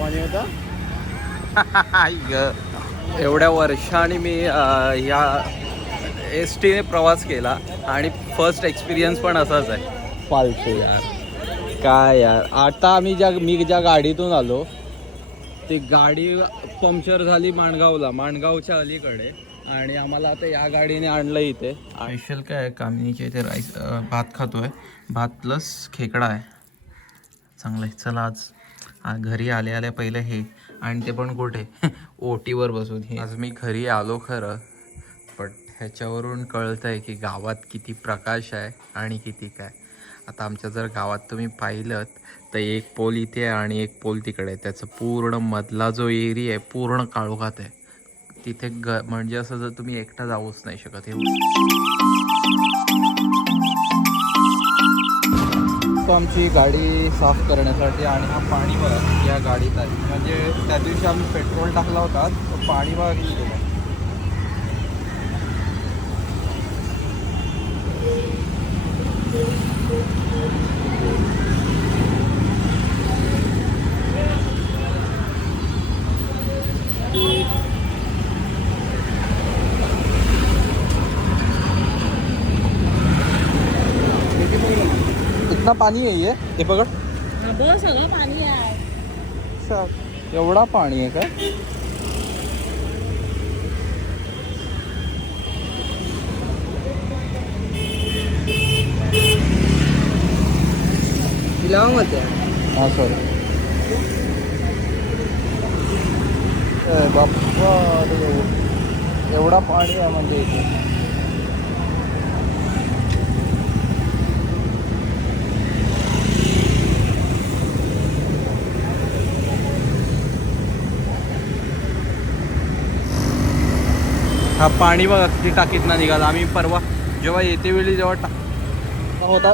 पाणी होता. एवढ्या वर्षांनी मी ह्या एस टीने प्रवास केला आणि फर्स्ट एक्सपिरियन्स पण असाच आहे. फालतू यार काय यार. आता आम्ही ज्या मी ज्या गाडीतून आलो ती गाडी पंक्चर झाली माणगावला माणगावच्या अलीकडे. आणि आम्हाला आता या गाडीने आणलं इथे. स्पेशल काय आहे? कामिनीच्या इथे राईस भात खातोय. भात प्लस खेकडा आहे. चांगलं आहे. चला आज घरी आले आले पहिले हे आणि ते पण कुठे? ओटीवर बसून हे. आज मी घरी आलो खरं पण ह्याच्यावरून कळतं आहे की गावात किती प्रकाश आहे आणि किती काय. आता आमच्या जर गावात तुम्ही पाहिलं तर एक पोल इथे आहे आणि एक पोल तिकडे आहे. त्याचं पूर्ण मधला जो एरिया आहे पूर्ण काळोखात आहे. तिथे ग म्हणजे असं जर तुम्ही एकटा जाऊच नाही शकत हे. होतो आमची गाडी साफ करण्यासाठी आणि हा पाणी बघा या गाडीत आहे. म्हणजे त्या दिवशी आम्ही पेट्रोल टाकला होता तो पाणी बघा किती इतना पाणी आहे ये? हे पकड सगळं पाणी आहे. अच्छा, एवढा पाणी आहे काय? हा सर बाप्पा अरे, एवढा पाणी आहे म्हणजे इथे. हा पाणी बघा किती टाकीत ना निघाला. आम्ही परवा जेव्हा येते वेळी जेव्हा टा होता.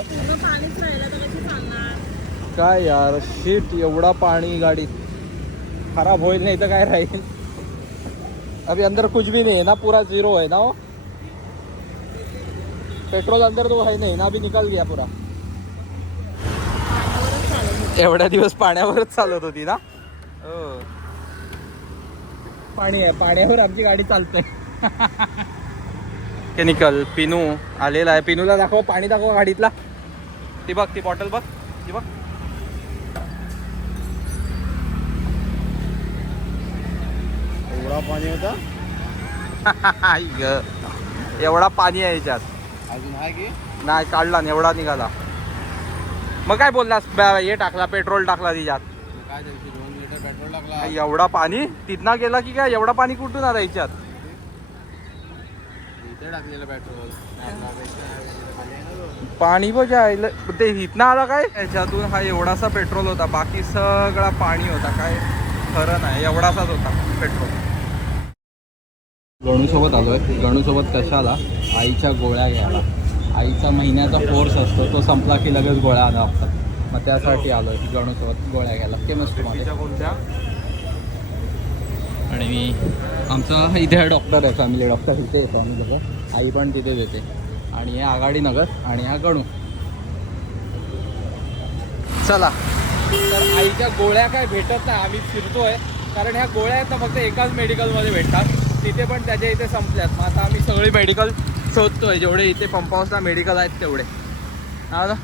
काय यार शीट एवढा पाणी गाडीत. खराब होईल नाही तर काय राहील. अभी अंदर कुछ भी नहीं है ना पूरा जीरो है ना हो? वो पेट्रोल अंदर तो है नहीं ना अभी निकाल गया पूरा. एवढा एवढ्या दिवस पाण्यावरच चालत होती ना? हो. पाणी आहे पाण्यावर आमची गाडी चालते केमिकल पिनू आलेला आहे. पिनूला दाखव पाणी दाखव गाडीतला. ती बघ ती बॉटल बघ ती बघ. एवढा पाणी होता. एवढा पाणी आहे याच्यात. अजून आहे की? नाही काढला नाही एवढा निघाला. मग काय बोललास? हे टाकला पेट्रोल टाकला तिच्यात. काय दोन लिटर पेट्रोल टाकला. एवढा पाणी? तिथना गेला की काय? एवढा पाणी कुठून आला याच्यात? टाकलेलं पेट्रोल पाणी बघ आयलं ते इथनं आला काय? याच्यातून हा एवढासा पेट्रोल होता बाकी सगळा पाणी होता काय? खरं नाही एवढासाच होता पेट्रोल गणूसोबत आलोय गणूसोबत कशाला? आईच्या गोळ्या घ्यायला. आईचा महिन्याचा कोर्स असतो तो संपला की लगेच गोळ्या आणा लागतात. मग त्यासाठी आलोय गणूसोबत गोळ्या घ्यायला. केमिस्ट्रीमध्ये कोणत्या? आणि मी आमचा इथे डॉक्टर आहे फॅमिली डॉक्टर इथे आहे आम्ही लोकं आई पण तिथेच येते आणि हे आघाडी नगर आणि हा गणू. चला. तर आईच्या गोळ्या काय भेटत नाही आम्ही फिरतोय. कारण ह्या गोळ्या आहेत ना फक्त एकाच मेडिकलमध्ये भेटतात. तिथे पण त्याच्या इथे संपल्यात. मग आता आम्ही सगळी मेडिकल शोधतोय. जेवढे इथे पंप हाऊसला मेडिकल आहेत तेवढे. हा ना?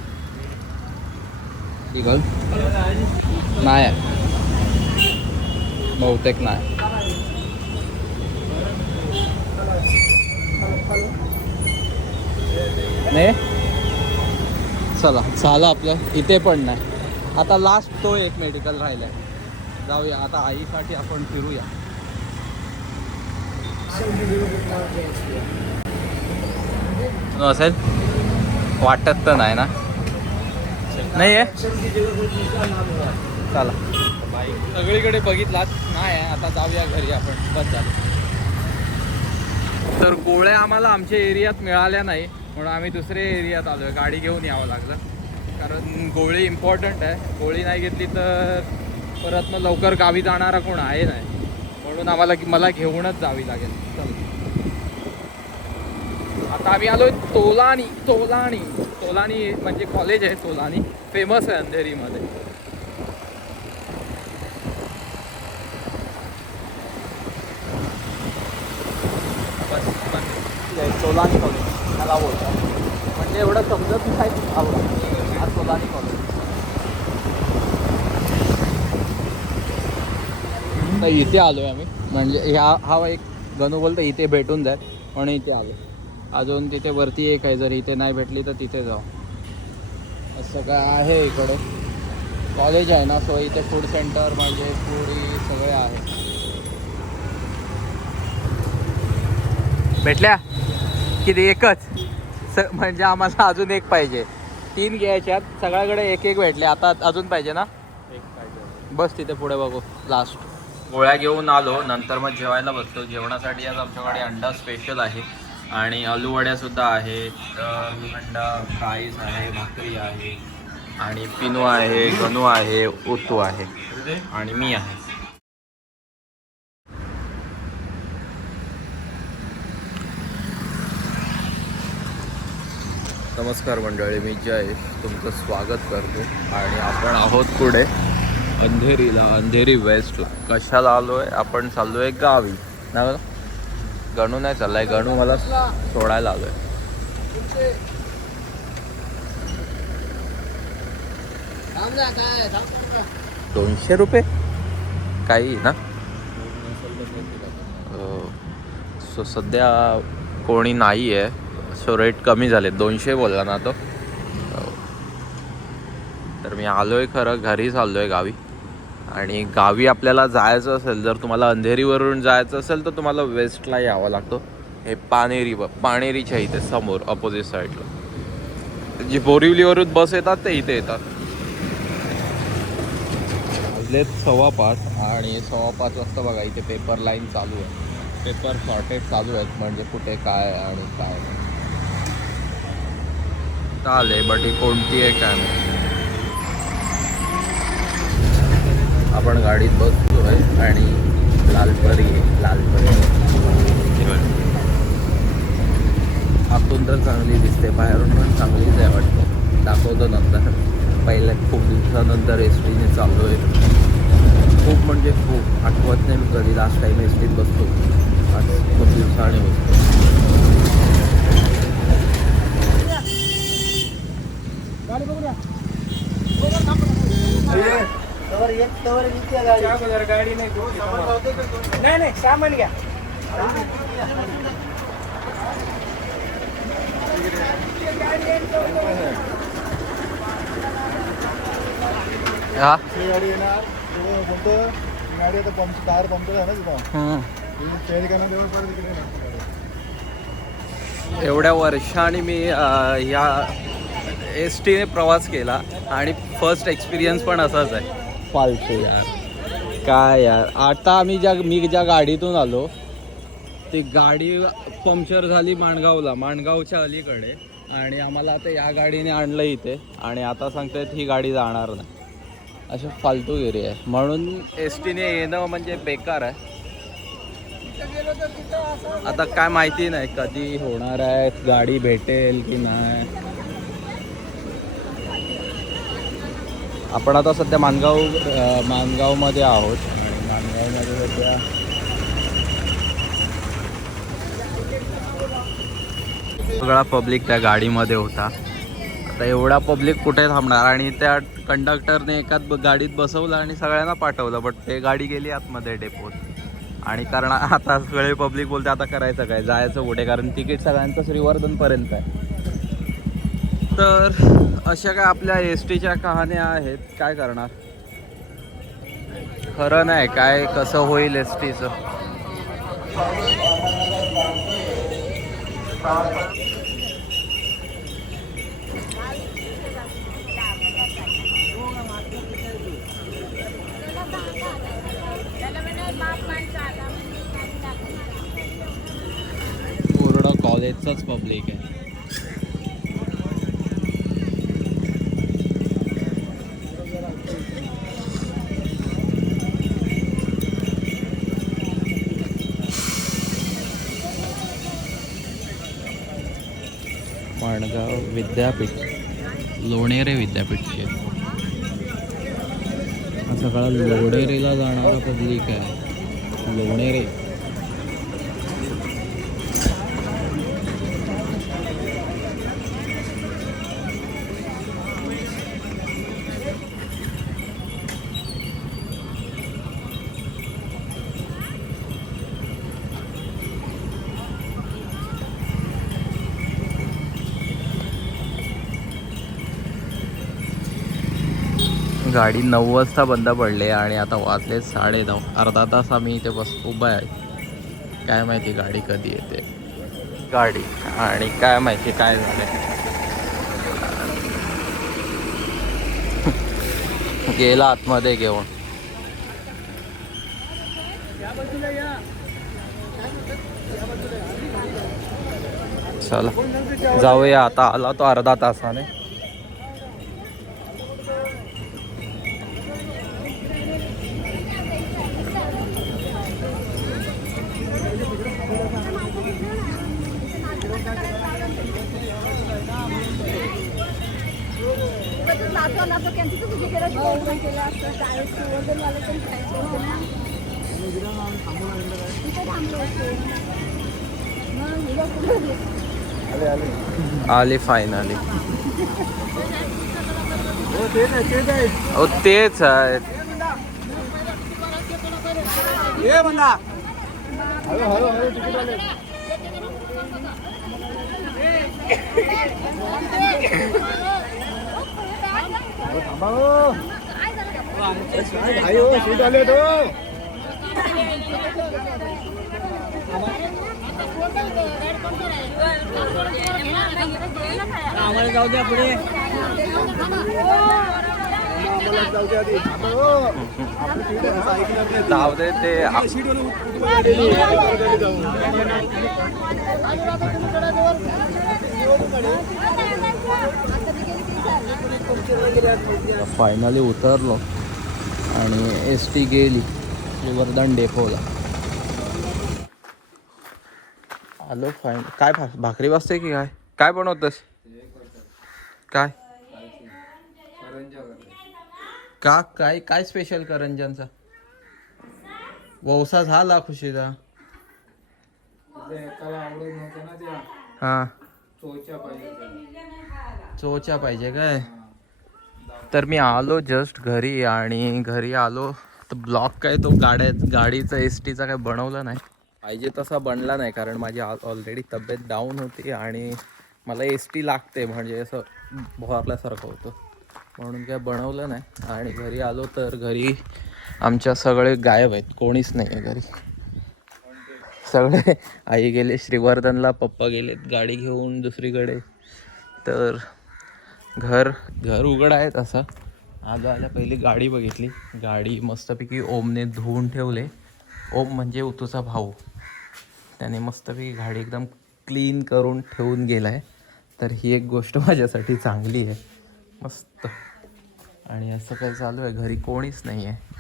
मेडिकल नाही बहुतेक नाही नाही? चला झालं आपलं. इथे पण नाही. आता लास्ट तो एक मेडिकल राहिला आहे जाऊया. आता आईसाठी आपण फिरूया. असेल? वाटत तर नाही ना? नाही आहे? चला. सगळीकडे बघितलात. नाही आहे. आता जाऊया घरी आपण. बस झालं. तर गोळ्या आम्हाला आमच्या एरियात मिळाल्या नाही म्हणून आम्ही दुसऱ्या एरियात आलो आहे गाडी घेऊन यावं लागलं. कारण गोळी इम्पॉर्टंट आहे. गोळी नाही घेतली तर परत मग लवकर गावी जाणारा कोण आहे नाही. म्हणून आम्हाला मला घेऊनच जावी लागेल. चल. आता आम्ही आलो तोलानी तोलानी. तोलानी म्हणजे कॉलेज आहे तोलानी. फेमस आहे अंधेरीमध्ये. सोलानी कॉलेज त्याला बोलतात म्हणजे एवढं समजत नाही आवडत हा सोलानी कॉलेज तर इथे आलो आहे आम्ही. म्हणजे ह्या हा एक गणू बोलतो इथे भेटून जाईल. म्हणून इथे आलो अजून तिथे वरती एक आहे जर इथे नाही भेटली तर तिथे जाऊ. असं काय आहे इकडे. कॉलेज आहे ना सो इथे फूड सेंटर म्हणजे पुरी सगळे आहे. भेटल्या? किती एकच. स म्हणजे आम्हाला अजून एक पाहिजे. तीन घ्यायच्यात सगळ्याकडे एक एक भेटले. आता अजून पाहिजे ना? एक पाहिजे बस तिथे पुढे बघू लास्ट गोळ्या घेऊन आलो. नंतर मग जेवायला बसलो. जेवणासाठी आज आमच्याकडे अंडा स्पेशल आहे. आणि आलू वड्या सुद्धा आहेत. अंडा फ्राईज आहे भाकरी आहे. आणि पिनू आहे गणू आहे ओतू आहे. आणि मी आहे. नमस्कार मंडळी मी जय तुमचं स्वागत करतो. आणि आपण आहोत पुढे अंधेरीला अंधेरी वेस्ट. कशाला आलो आहे आपण चाललो आहे गावी. ना? गणू नाही चाललाय. गणू मला सोडायला आलो आहे दोनशे रुपये? काही ना? सो सध्या कोणी नाही आहे सो रेट कमी झाले. दोनशे बोलला ना तो. तर मी आलो आहे खरं घरीच आलो आहे गावी. आणि गावी आपल्याला जायचं असेल जर तुम्हाला अंधेरीवरून जायचं असेल तर तुम्हाला वेस्टला यावं लागतो. हे पानेरी ब पाणेरीच्या इथे समोर अपोजिट साईडला जी बोरिवलीवरून बस येतात ते इथे येतात. वाजलेत सव्वा पाच आणि सव्वा पाच वाजता बघा इथे पेपर लाईन चालू आहे. पेपर शॉर्टेज चालू आहेत म्हणजे कुठे काय आणि काय. नाही. आहे बट ही कोणती आहे काय नाही? आपण गाडीत बसतो आहे आणि लालपरी लालपरी. आतून तर चांगली दिसते बाहेरून पण चांगलीच आहे वाटतं. दाखवतो नंतर. पहिल्या खूप दिवसानंतर एस टीने चालू आहे. खूप म्हणजे खूप. आठवत नाही मी कधी लास्ट टाईम एस टीत बसतो आज खूप दिवसाने बसतो नाही नाही सामान घ्या. हा? ही गाडी येणार. तो ही गाडी आता पंप टायर तिथं. तेव्हा परत तिकडे येणार. एवढ्या वर्षांनी मी अ, ह्या एस टीने प्रवास केला आणि फर्स्ट एक्सपिरियन्स पण असाच आहे. फालतू यार काय यार. आता आम्ही ज्या मी ज्या गाडीतून आलो ती गाडी पंक्चर झाली माणगावला माणगावच्या अलीकडे. आणि आम्हाला आता या गाडीने आणलं इथे. आणि आता सांगतायत ही गाडी जाणार नाही. अशी फालतूगिरी आहे. म्हणून एस टीने येणं म्हणजे बेकार आहे. आता काय माहिती नाही कधी होणार आहे गाडी भेटेल की नाही. आपण आता सध्या मानगाव मानगावमध्ये आहोत. आणि मानगावमध्ये सध्या सगळा पब्लिक त्या गाडीमध्ये होता. आता एवढा पब्लिक कुठे थांबणार? आणि त्या कंडक्टरने एकाच ब- गाडीत बसवलं आणि सगळ्यांना पाठवलं बट ते गाडी गेली आतमध्ये डेपोत आणि कारण आता सगळे पब्लिक बोलते आता करायचं काय? जायचं कुठे? कारण तिकीट सगळ्यांचं श्रीवर्धनपर्यंत आहे. तर अशा काय आपल्या एस टीच्या कहाण्या आहेत? काय करणार? खरं नाही काय कसं होईल एस टीचं पूर्ण कॉलेजचंच पब्लिक आहे. विद्यापीठ. लोणेरे विद्यापीठचे. हा सगळा लोणेरेला जाणारा पब्लिक आहे. लोणेरे. गाडी नऊ वाजता बंद पडली आणि आता वाजले साडे नऊ. अर्धा तास आम्ही इथे बस उभा आहे. काय माहिती गाडी कधी येते. गाडी. आणि काय माहिती काय झालं गेला आतमध्ये घेऊन. चला. जाऊया आता. आला तो अर्धा तासाने. तुझी केलं असतं डायरेक्ट सुवर्धनवाले पण खायचं होतं ना तिथे थांबलो असतो. मग आले फायनली हो तेच आहे आम्हाला जाऊ द्या पुढे आम्हाला जाऊ दे ते जाऊ. फायनली उतरलो. आणि एस टी गेली. श्रीवर्धन डेपोला आलो फाईन काय भाकरी वाजते की काय? काय बनवतस? काय? का? काय काय स्पेशल करंजांचा वौसा झाला खुशीचा. हा. चोच्या पाहिजे काय? तर मी आलो जस्ट घरी आणि घरी आलो. तर ब्लॉक काय तो गाड्या गाडीचा एस टीचा काय बनवला नाही. पाहिजे तसा बनला नाही कारण माझी ऑलरेडी तब्येत डाऊन होती आणि मला एस टी लागते म्हणजे असं भोरल्यासारखं होतं. म्हणून काय बनवलं नाही. आणि घरी आलो तर घरी आमच्या सगळे गायब आहेत. कोणीच नाही आहे घरी. सगळे आई गेले श्रीवर्धनला पप्पा गेलेत गाडी घेऊन दुसरीकडे. तर घर. घर उघड आहे तसं. आज आल्या पहिली गाडी बघितली. गाडी मस्तपैकी ओमने धुवून ठेवले. ओम म्हणजे उतूचा भाऊ. त्याने मस्तपैकी गाडी एकदम क्लीन करून ठेवून गेला आहे तर ही एक गोष्ट माझ्यासाठी चांगली आहे. मस्त. आणि असं काय चालू आहे. घरी कोणीच नाही आहे.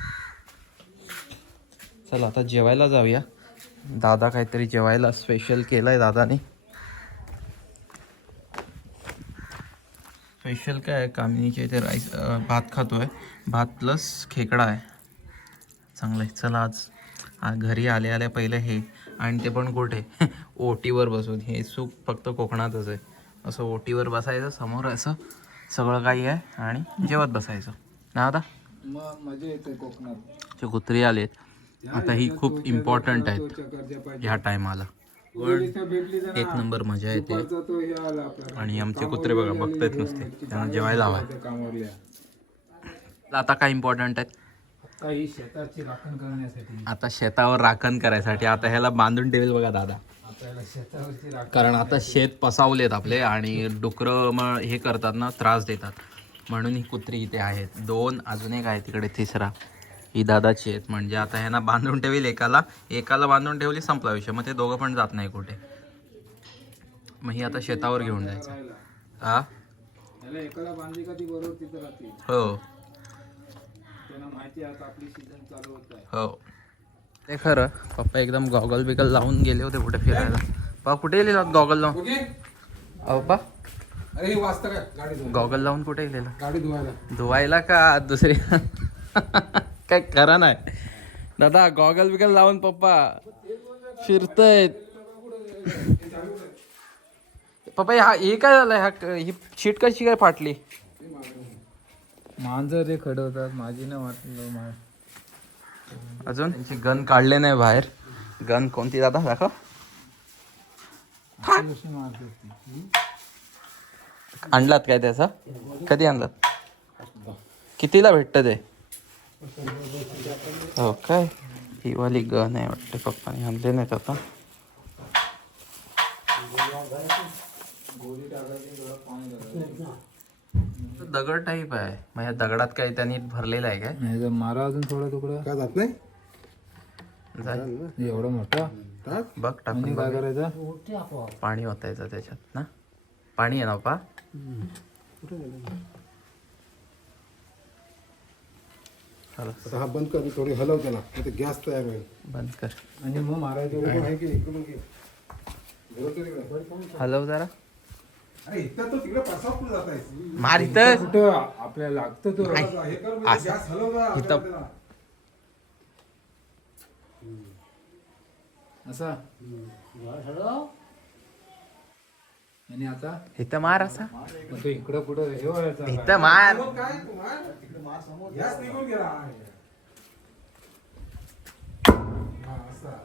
चला आता जेवायला जाऊया. दादा काहीतरी जेवायला स्पेशल केलं आहे दादाने. स्पेशल काय आहे? कामिनीच्या इथे राईस भात खातो आहे भात प्लस खेकडा आहे. चांगलं आहे चला आज आ- घरी आले आले पहिले हे. आणि ते पण कुठे? ओटीवर बसून. हे सुख फक्त कोकणातच आहे. असं ओटीवर बसायचं समोर असं सगळं काही आहे आणि जेवत बसायचं. ना आता? मग मजा येते कोकणात. जे कुत्री आलेत. आता ही खूप इम्पॉर्टंट आहेत. ह्या टायमाला एक नंबर मजा येते. आणि आमचे कुत्रे बघा बघतायत नुसते. त्यांना जेवायला हवा आता काय इम्पॉर्टंट आहेत? आता शेतावर राखण करायसाठी. आता ह्याला बांधून ठेवेल बघा दादा. कारण आता शेत पसावलेत आपले आणि डुकरं मग हे करतात ना त्रास देतात. म्हणून ही कुत्री इथे आहेत. दोन अजून एक आहे तिकडे तिसरा. ही दादाची आहेत. म्हणजे आता ह्यांना बांधून ठेवेल एकाला. एकाला बांधून ठेवली संपला विषय. मग ते दोघं पण जात नाही कुठे. मग ही आता शेतावर घेऊन जायचं. हा. हो हो. ते खरं. पप्पा एकदम गॉगल बिगल लावून गेले होते कुठे फिरायला. पप्पा कुठे गेले गॉगल लावून? अहो पप्पा. अरे हे वाचतं काय गॉगल लावून कुठे गेलेला? गाडी धुवायला. धुवायला का? दुसरी? काय करा नाही. दादा गॉगल बिगल लावून पप्पा. फिरतय. पप्पा हा हे काय झालं ह्या ही शीट कशी काय फाटली? मांजर रे खडवतात माझी नाही वाटलं अजून? त्यांची गन काढले नाही बाहेर. गन कोणती दादा? दाखव. कशी मारते आणलात काय त्याचा? कधी आणलात? कितीला भेटतं ते? हो काय ही वाली गन आहे वाटते पप्पाने आणले नाहीत आता दगड टाईप आहे. मग या दगडात काही त्यांनी भरलेलं आहे काय? नाही तर मारा अजून थोडा तुकडा. काय जात नाही. एवढा मोठा? टाक. बघ टाकून आणि बघ. काय करायचं? पाणी ओतायचं त्याच्यात ना. पाणी आहे ना पा. आता हा बंद कर थोडी हलव त्याला तर गॅस तयार होईल. बंद कर. आणि मग मारायचं आहे की. बरोबर. हलव जरा. अरे इथं तो तिकडे पासावर कुठे जात आहे? मार इथं कुठं? आपल्याला लागतं तो नाही. हे कर म्हणजे गॅस हलव ना इथं. त्याला. असा. आणि आता? इथं मार असा. मग तो इकडं पुढं हे व्हायचा का? इथं मार. मग काय? तू मार. तिकडे मार समोर. गॅस निघून गेला. हा, असा.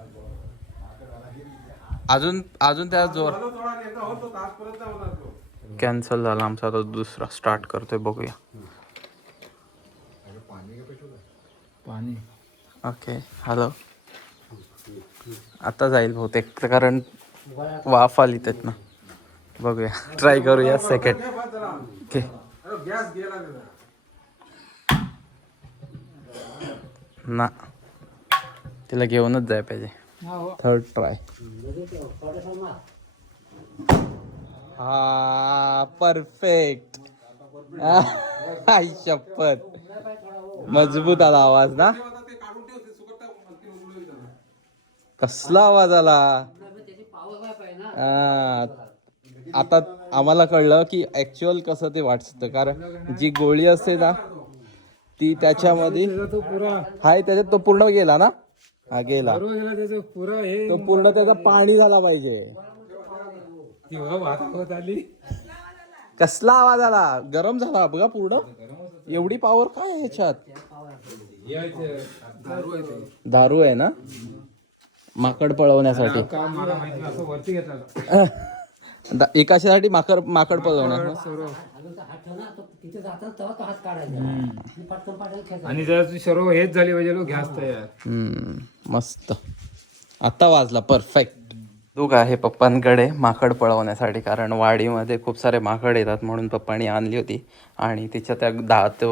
अजून अजून त्या जोर. हलव थोडा आणि एकदा होतो तासपर्यंत होणार तो. कॅन्सल झाला आमचा आता दुसरा स्टार्ट करतोय बघूया. पाणी ओके हॅलो आता जाईल बहुतेक कारण वाफ आली त्यात ना बघूया. ट्राय करूया सेकंड ओके ना. तिला घेऊनच जाय पाहिजे. थर्ड ट्राय हा परफेक्ट आई शपथ. मजबूत आला आवाज ना? कसला आवाज आला? आता आम्हाला कळलं की ऍक्च्युअल कसं ते वाटतं कारण जी गोळी असते ना ती त्याच्यामध्ये हाय त्याच्यात तो पूर्ण गेला ना? हा गेला. तो पूर्ण त्याचा पाणी झाला पाहिजे. कसला आवाज आला? गरम झाला बघा पूर्ण. एवढी पॉवर काय ह्याच्यात. दारू आहे ना? माकड पळवण्यासाठी. एकाशासाठी माकड माकड पळवणार सर्व. आणि जर सर्व हेच झाली पाहिजे घ्यास तयार. मस्त. आता वाजला परफेक्ट दूक आहे पप्पांकडे माकड पळवण्यासाठी कारण वाडीमध्ये खूप सारे माकड येतात म्हणून पप्पांनी आणली होती. आणि तिच्या त्या दात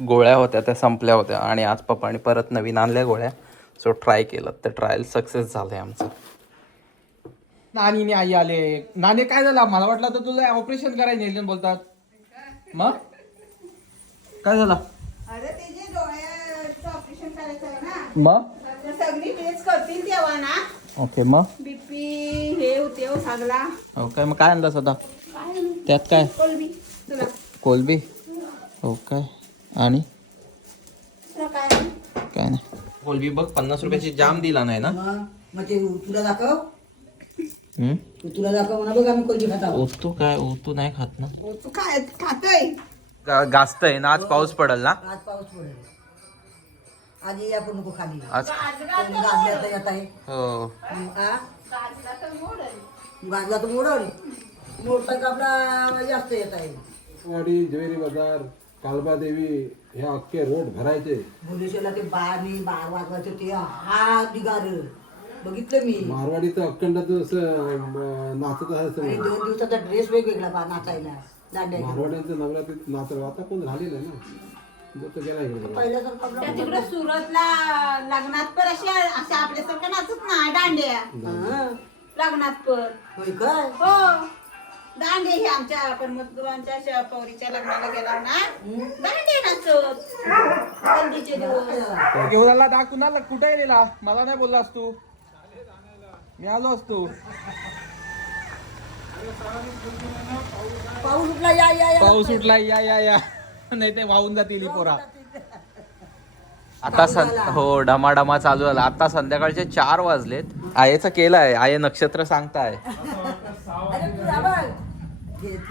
गोळ्या होत्या त्या संपल्या होत्या. आणि आज पप्पांनी परत नवीन आणल्या गोळ्या. सो ट्राय केलं. ते ट्रायल सक्सेस झालंय आमचं. नानी आई आले. नानी काय झालं? मला वाटलं तर तुला ऑपरेशन करायला नेले बोलतात. मग? काय झालं? अरे ते जे डोळ्याचं ऑपरेशन करायचं आहे ना मग? तर सगळी टेस्ट करतील तेव्हा ना. ओके मग? बीपी हे होते हो सगळा. हो काय मग काय काय नाही. त्यात काय? कोलबी तुला. कोलबी? हो काय? आणि? काय नाही? काय नाही. कोलबी बघ पन्नास रुपयाची जाम दिला नाही ना? मग ते तुला दाखव? तुला दाखव म्हणा बघ आम्ही कोणती खाता ओतू काय ओतू नाही खात ना. तू काय खातोय. गास्त आहे ना आज पाऊस पडेल ना? आज पाऊस पडेल. आज ये आपण नको खाली आज कोणी गाजल्यात येत आहे. हो. आ? गाजला तर मोडल. जास्त येत आहे. वाडी ज्वेरी बाजार कालबा देवी हे अख्खे रोड भरायचे. भुलेश्वरला ते बारनी बार वाजवायचं ते हा बिगार. बघितलं मी. मारवाडीचं अखंडाचं असं नाचत आहे आणि दोन दिवसाचा ड्रेस वेगवेगळा बा नाचायला दांड्याचा मारवाड्यांचं नवरात्रीत नाचलं. आता कोण झालेलं आहे ना? जो तो गेला इकडे. पहिल्यासारखं त्या आपलं तिकडे सुरतला लग्नात पण अशा अशा नाचत ना दांड्या. हा. लग्नात पण. होय काय? हो. दांडे हे आमच्या परमत्वांच्या श- पौरीच्या लग्नाला गेला ना. दांडे नाचत. हल्दीचे दिवस. घेऊन आला दा कुणाला कुठे गेलेला मला नाही बोललास तू. मी आलो असतो. पाऊस उठला या या या. पाऊस उठला या या या. नाही ते वाहून जातील ही पोरा. आता सं हो डमाडमा चालू झाला. आता संध्याकाळचे चार वाजलेत. आयेचं केलंय आये नक्षत्र सांगताय.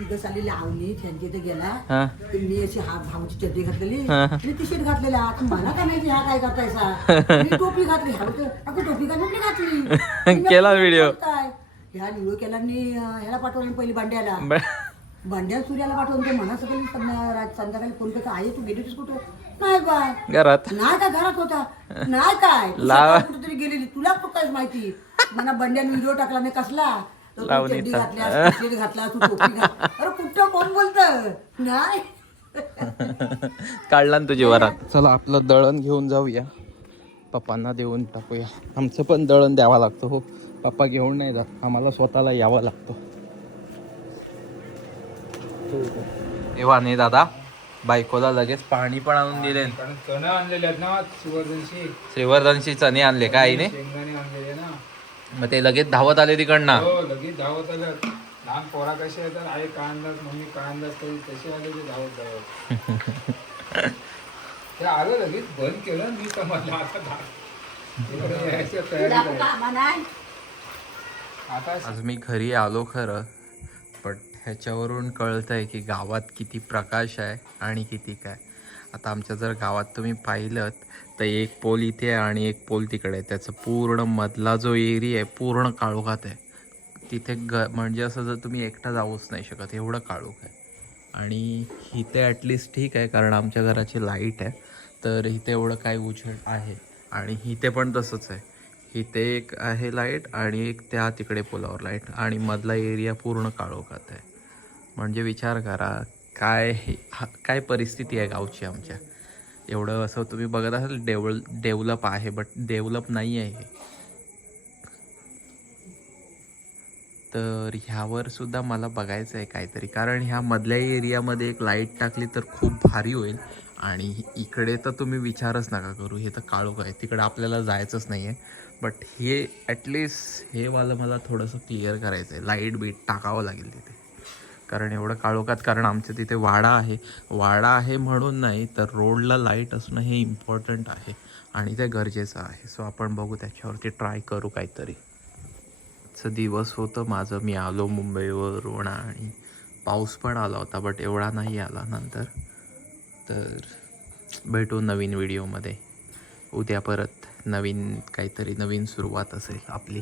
तिघं साली लावली त्यांच्या इथे गेला. हा. तर मी अशी भाऊची चड्डी घातलेली. हा. मी टी शर्ट घातलेला. आता मला काय माहिती हा काय करतायसा? मी टोपी घातली. हा बोलतो, अगं टोपी का घातली? केला video. काय ह्या निवड केला मी अं, ह्याला पाठवलं पहिली बांड्याला ब- भांड्या सूर्याला पाठवून ते म्हणा सकाळी संध्या- रात- संध्याकाळी फोन करता आई तू गेली होतीस कुठं? नाही बाय घरात. नाही का घरात होता? नाही काय. तू लावा. सकाळी कुठेतरी गेलेली. तुला कुठं काय माहिती? मला बंड्याने व्हिडिओ टाकला नाही कसला? तर तू लावणीचा. चड्डी घातल्यास t-shirt घातला तू टोपी घात अरे कुठं कोण बोलत? नाही. काढला ना तुझी वरात. चला आपलं दळण घेऊन जाऊया. पप्पांना देऊन टाकूया. आमचं पण दळण द्यावा लागतो हो. पप्पा घेऊन नाही जात. आम्हाला स्वतःला यावं लागतो. एव्हा नाही दादा बायकोला लगेच पाणी पण आणून दिले. कारण चणं आणलेले आहेत ना सुवर्धनशी श्रीवर्धनशी चणे आणले का आईने? शेंगदाणे आणलेले ना. मग ते लगेच धावत आले तिकडनं. हो लगेच धावत आलं. लहान पोरा कसे येतात? आई काय अंदाज मम्मी काय अंदाज करी तसे आले ते धावत धावत. ते आलं लगेच बंद केलं मी समजलं आता इकडे यायचं आहे. आज मी घरी आलो खरं पण ह्याच्यावरून कळतंय की गावात किती प्रकाश आहे आणि किती काय. आता आमच्या जर गावात तुम्ही पाहिलं तर एक पोल इथे आहे आणि एक पोल तिकडे आहे. त्याचं पूर्ण मधला जो एरिया आहे पूर्ण काळोखात आहे. तिथे ग म्हणजे असं जर तुम्ही एकटा जाऊच नाही शकत एवढं काळोख आहे. आणि इथे ॲटलिस्ट ठीक आहे कारण आमच्या घराची लाइट आहे. तर इथे एवढं काय उजेड आहे. आणि इथे पण तसंच आहे. इथे एक आहे लाइट आणि एक त्या तिकडे पुलावर लाइट आणि मधला एरिया पूर्ण काळोखात आहे. म्हणजे विचार करा काय काय परिस्थिती आहे गावची आमच्या? एवढं असं तुम्ही बघत असाल डेव्हल डेव्हलप आहे बट डेव्हलप नाही आहे तर ह्यावर सुद्धा मला बघायचं आहे काहीतरी. कारण ह्या मधल्या एरियामध्ये एक लाइट टाकली तर खूप भारी होईल. आणि इकडे तर तुम्ही विचारच नका करू. हे तर काळोख आहे. तिकडे आपल्याला जायचंच नाही आहे बट हे ॲटलिस्ट हे वालं मला थोडंसं क्लिअर करायचं आहे लाइट बीट टाकावं लागेल तिथे. कारण एवढं काळोखात कारण आमच्या तिथे वाडा आहे. वाडा आहे म्हणून नाही तर रोडला लाइट असणं हे इम्पॉर्टंट आहे आणि ते गरजेचं आहे. सो आपण बघू त्याच्यावरती ट्राय करू काहीतरी. आजचं दिवस होतं माझं. मी आलो मुंबईवरून आणि पाऊस पण आला होता बट एवढा नाही आला नंतर. तर भेटू नवीन व्हिडिओमध्ये. उद्या परत नवीन काहीतरी नवीन सुरुवात असेल आपली.